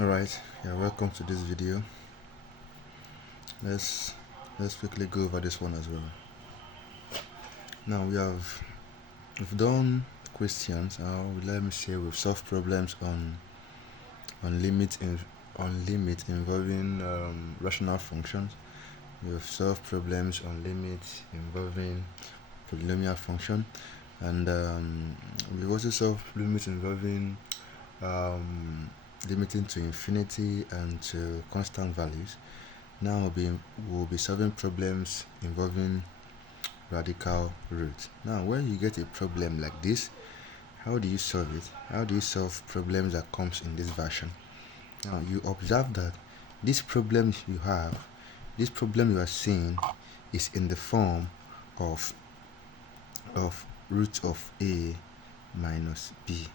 Alright, yeah, welcome to this video. Let's quickly go over this one as well. Now we've done questions, let me say we've solved problems on limit involving rational functions. We've solved problems on limit involving polynomial function, and we've also solved limits involving limiting to infinity and to constant values. Now we'll be solving problems involving radical roots. Now when you get a problem like this, how do you solve it? How do you solve problems that comes in this version? Now you observe that this problem you are seeing is in the form of root of a minus b.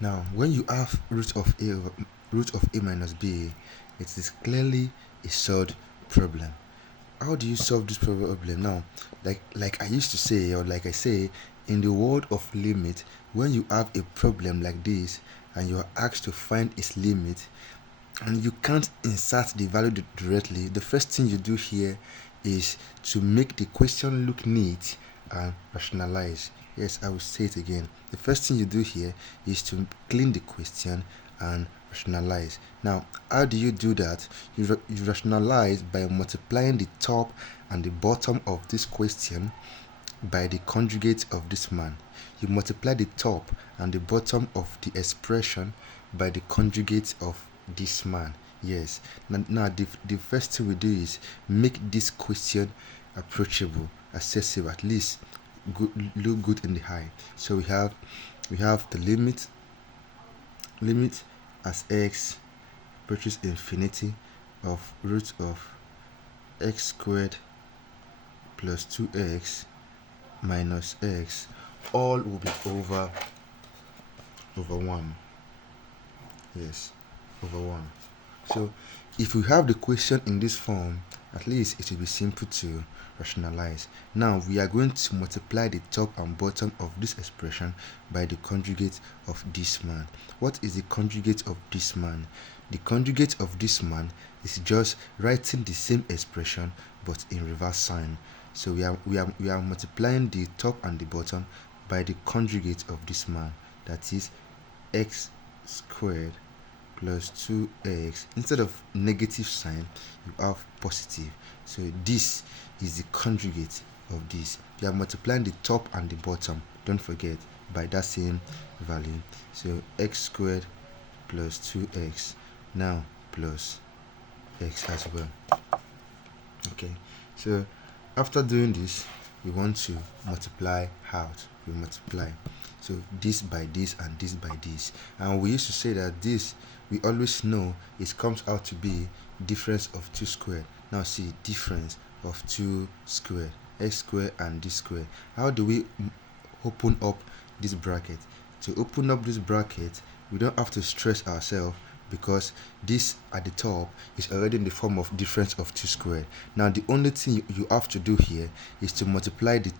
Now when you have root of a minus b, it is clearly a solved problem. How do you solve this problem? Now, like I used to say, or like I say, in the world of limit, when you have a problem like this and you are asked to find its limit and you can't insert the value directly, the first thing you do here is to make the question look neat and rationalize. Yes, I will say it again. The first thing you do here is to clean the question and rationalize. Now, how do you do that? You rationalize by multiplying the top and the bottom of this question by the conjugate of this man. You multiply the top and the bottom of the expression by the conjugate of this man. Yes. Now the first thing we do is make this question approachable, accessible, at least look good in the eye. So we have the limit as x approaches infinity of root of x squared plus 2x minus x, all will be over 1. Yes, over 1. So if we have the question in this form, at least it will be simple to rationalize. Now we are going to multiply the top and bottom of this expression by the conjugate of this man. What is the conjugate of this man? The conjugate of this man is just writing the same expression but in reverse sign. So we are multiplying the top and the bottom by the conjugate of this man, that is x squared plus 2x. Instead of negative sign, you have positive. So this is the conjugate of this. You are multiplying the top and the bottom, don't forget, by that same value. So x squared plus 2x now plus x as well. Okay, so after doing this, we want to multiply out. We multiply, so this by this and this by this, and we used to say that this, we always know it comes out to be difference of 2 squared. Now see, difference of 2 squared, x squared and this squared. How do we open up this bracket? To open up this bracket, we don't have to stress ourselves, because this at the top is already in the form of difference of 2 squared. Now the only thing you have to do here is to multiply the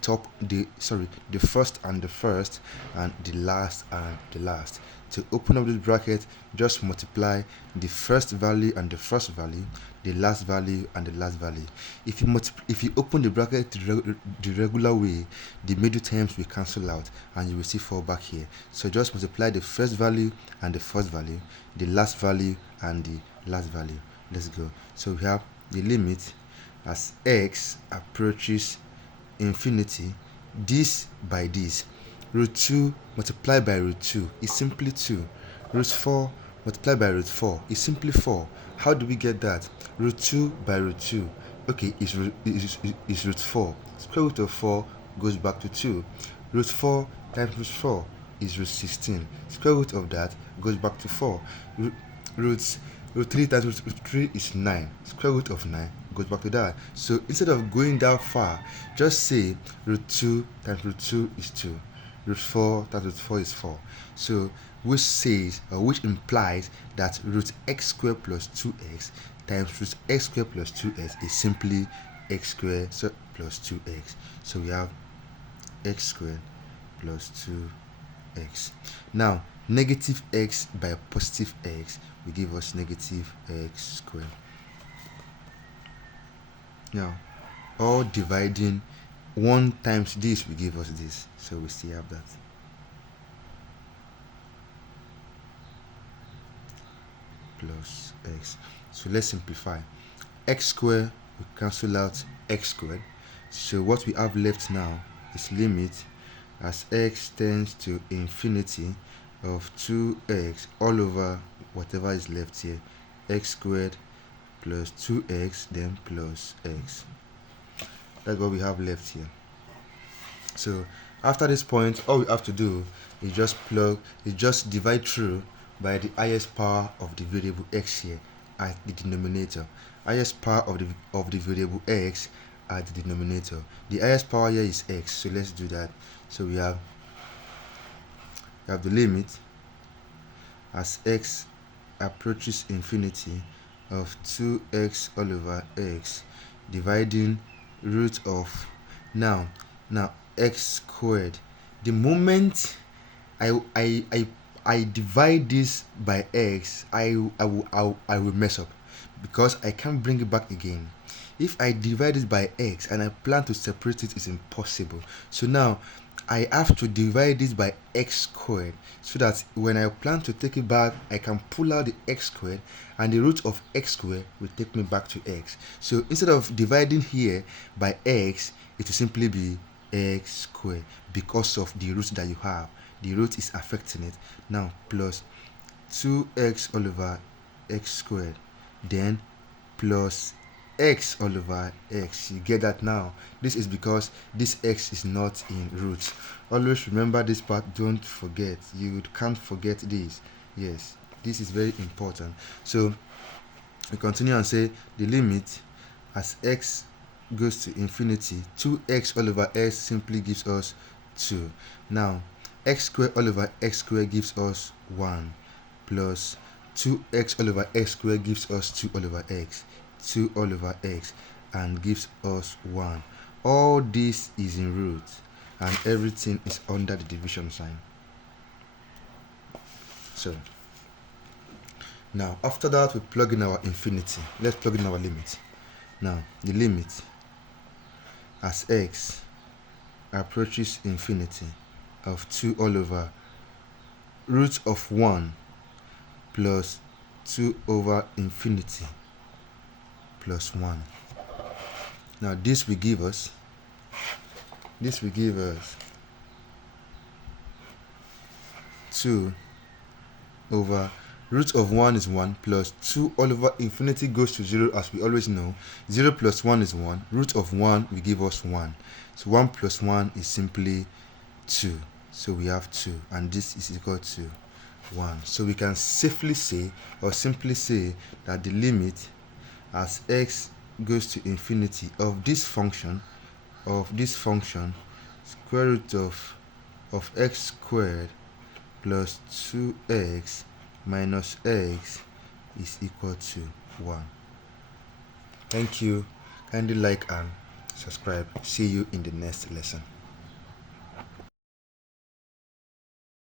first and the first and the last and the last. To open up this bracket, just multiply the first value and the first value, the last value and the last value. If you open the bracket the regular way, the middle terms will cancel out and you will see 4 back here. So just multiply the first value and the first value, the last value and the last value. Let's go. So we have the limit as x approaches infinity, this by this. Root 2 multiplied by root 2 is simply 2. Root 4 multiplied by root 4 is simply 4. How do we get that? Root 2 by root 2, okay, is root 4. Square root of 4 goes back to 2. Root 4 times root 4 is root 16. Square root of that goes back to 4. Root 3 times root 3 is 9. Square root of 9 goes back to that. So instead of going that far, just say root 2 times root 2 is 2. Root 4 times root 4 is 4. So which implies that root x squared plus 2x times root x squared plus 2x is simply x squared plus 2x. So we have x squared plus 2x. Now negative x by positive x will give us negative x squared. Now, all dividing 1 times this will give us this, so we still have that. Plus x. So let's simplify. X squared will cancel out x squared. So what we have left now is limit as x tends to infinity of 2x all over whatever is left here, x squared plus 2x then plus x. That's what we have left here. So after this point, all we have to do is just divide through by the highest power of the variable x here at the denominator. Highest power of the variable x at the denominator. The highest power here is x, so let's do that. So we have the limit as x approaches infinity of 2x all over x dividing root of now x squared. The moment I divide this by x, I will mess up because I can't bring it back again. If I divide it by x and I plan to separate it, it's impossible. So now I have to divide this by x squared so that when I plan to take it back, I can pull out the x squared and the root of x squared will take me back to x. So instead of dividing here by x, it will simply be x squared because of the root that you have. The root is affecting it. Now plus 2x all over x squared then plus x all over x. You get that now? This is because this x is not in roots. Always remember this part, don't forget. You can't forget this. Yes, this is very important. So we continue and say the limit as x goes to infinity, 2x all over x simply gives us 2. Now x squared all over x squared gives us 1 plus 2x all over x squared gives us 2 all over x, 2 all over x and gives us 1. All this is in roots and everything is under the division sign. So now after that we plug in our infinity. Let's plug in our limit. Now the limit as x approaches infinity of 2 all over root of 1 plus 2 over infinity plus 1. Now this will give us 2 over root of 1 is 1 plus 2 all over infinity goes to 0 as we always know. 0 plus 1 is 1. Root of 1 will give us 1. So 1 plus 1 is simply 2. So we have 2 and this is equal to 1. So we can safely say or simply say that the limit as x goes to infinity of this function square root of x squared plus 2x minus x is equal to 1. Thank you. Kindly like and subscribe. See you in the next lesson.